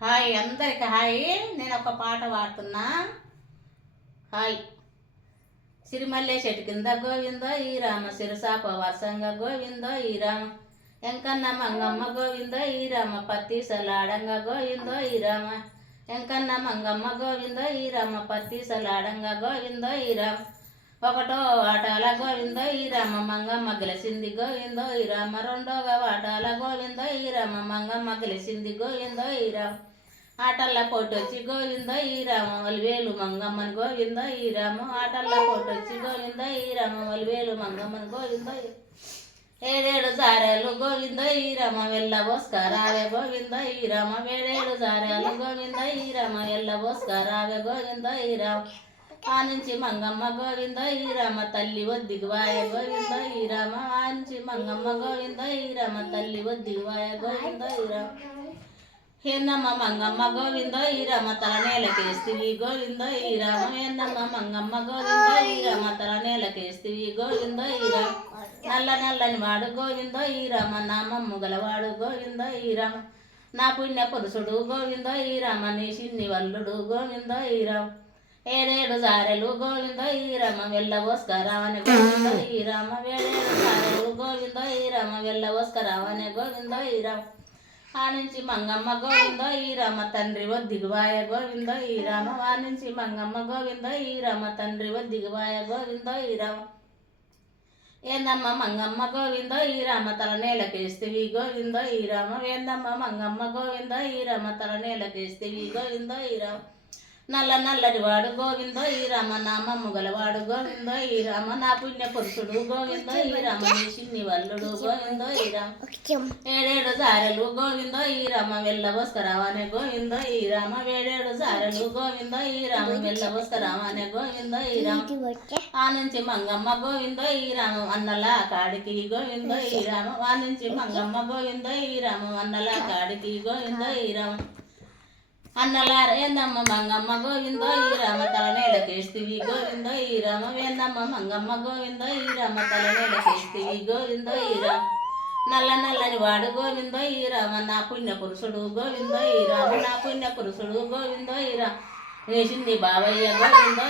Hi అందరికి hi. నేను ఒక పాట పాడుతున్నా. హాయ్. సిరిమల్లె చెట్టు కింద గోవింద ఈ రామ, సిరసాప వర్షంగ గోవింద ఈ రామ, ఎంకన్న మంగమ్మ గోవింద ఈ రామ, పత్తి సలాడంగా గోవింద ఈ రామ, ఎంకన్న మంగమ్మ గోవింద ఈ రామ, పత్తి సలాడంగా గోవింద ఈ రామ, ఒకటో వాటాల గోవింద ఈ రామ, మంగమ్మ గెలిసింది గోవింద ఈ రామ, రెండోగా వాటాల గోవింద ఈ రామ, మంగమ్మ గెలిసింది గోవింద ఈ రామ, ఆటల్ల పోటొచ్చి గోవింద ఈ రామ, వలివేలు మంగమ్మని గోవింద ఈ రామ, ఆటల్ల పోటొచ్చి గోవింద ఈ రామ, వలివేలు మంగమ్మని గోవింద ఏడేడు జారేలు గోవింద ఈ రామ, వెళ్ళబోస్కరావే గోవింద ఈ రామ, ఏడేడు జారేలు గోవింద ఈ రామ, వెళ్ళబోస్కరావే గోవింద ఈ రామ, ఆ నుంచి మంగమ్మ గోవింద ఈ రామ, తల్లి ఒద్దిగువాయ గోవింద ఈ రామ, ఆ నుంచి మంగమ్మ గోవింద ఈ రామ, తల్లి ఒద్దిగువాయ గోవింద ఈ రామ, ఏందమ్మ మంగమ్మ గోవింద ఈ రామ, తల నేలకేస్తివి గోవింద ఈ రామ, ఏందమ్మ మంగమ్మ గోవింద ఈ రామ, తల నేలకేస్తివి గోవింద ఈ రామ, నల్ల నల్లని వాడు గోవింద ఈ రామ, నామమ్ము గలవాడు గోవింద ఈ రామ, నా పుణ్య పురుషుడు గోవింద ఈ రామ, నీ చిన్ని వల్లుడు గోవింద ఈ రామ, ఏడేడు జారెలు గోవింద ఈ రామ, వెళ్ళబోస్కరావనే గోవింద ఈ రామ, ఏడేడు జారెలు గోవింద ఈ రామ, వెళ్ళబోస్కరావనే గోవింద ఈ రామ, ఆ నుంచి మంగమ్మ గోవింద ఈ రామ, తండ్రి ఒద్దిగువాయ గోవింద ఈ రామ, ఆ నుంచి మంగమ్మ గోవింద ఈ రామ, తండ్రి ఒద్దిగువాయ గోవింద ఈ రామ, ఏందమ్మ మంగమ్మ గోవింద ఈ రామ, తల నేలకేస్తివి గోవింద ఈ రామ, ఏందమ్మ మంగమ్మ గోవింద ఈ రామ, తల నేలకేస్తివి గోవింద ఈ రామ, నల్ల నల్లటి వాడు గోవింద ఈ రామ, నామమ్ము గలవాడు గోవింద ఈ రామ, నా పుణ్య పురుషుడు గోవింద ఈ రామ, నీ చిన్ని వల్లుడు గోవింద ఈ రామ, ఏడేడు జారెలు గోవింద ఈ రామ, వెళ్ళబోస్కరావనే గోవింద ఈ రామ, ఏడేడు జారెలు గోవింద ఈ రామ, వెళ్ళబోస్కరావనే గోవింద ఈ రామ, ఆ నుంచి మంగమ్మ గోవింద ఈ రామ, అన్నల కాడికి గోవింద ఈ రామ, ఆ నుంచి మంగమ్మ గోవింద ఈ రామ, అన్నల కాడికి గోవింద ఈ రామ, అన్నలార ఏందమ్మ మంగమ్మ గోవింద ఈ రామ, తల నేలకేస్తివి గోవింద ఈ రామ, ఏందమ్మ మంగమ్మ గోవింద ఈ రామ, తల నేలకేస్తివి గోవింద ఈ రామ, నల్ల నల్లని వాడు గోవింద ఈ రామ, నా పుణ్య పురుషుడు గోవింద ఈ రామ, నా పుణ్య పురుషుడు గోవింద ఈ రామ, వేసింది బావయ్య గోవింద